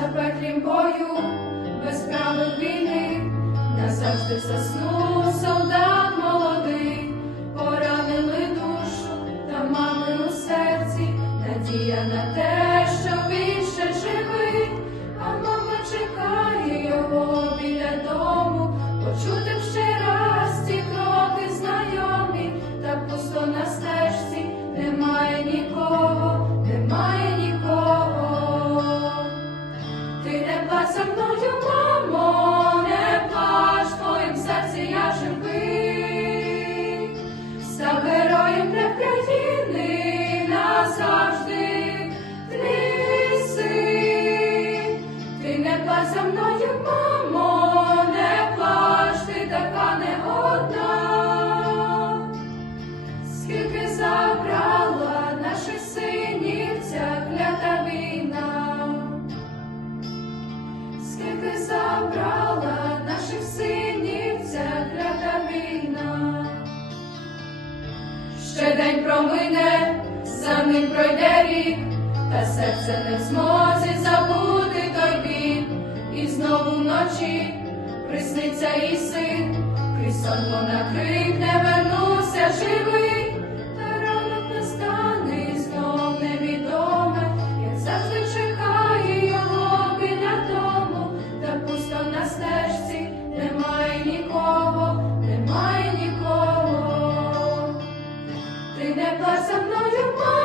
запеклім бою, без правил війни, назавжди заснув солдат молодий, поранили душу та мамину серці, надія на те, що він живий, а мама чекає його біля дому, почути б ще раз ці кроки знайомі, та пусто на стежці немає нікого, Ти не плач за мною, не плач, в твоїм серці я живий. Став героєм для країни назавжди. Ти не плач мною, Ще день промине, за ним пройде рік, та серце не в змозі забути той бік, і знову вночі присниться і син, крізь сон вона крикне, вернуся живий, Ти не плач за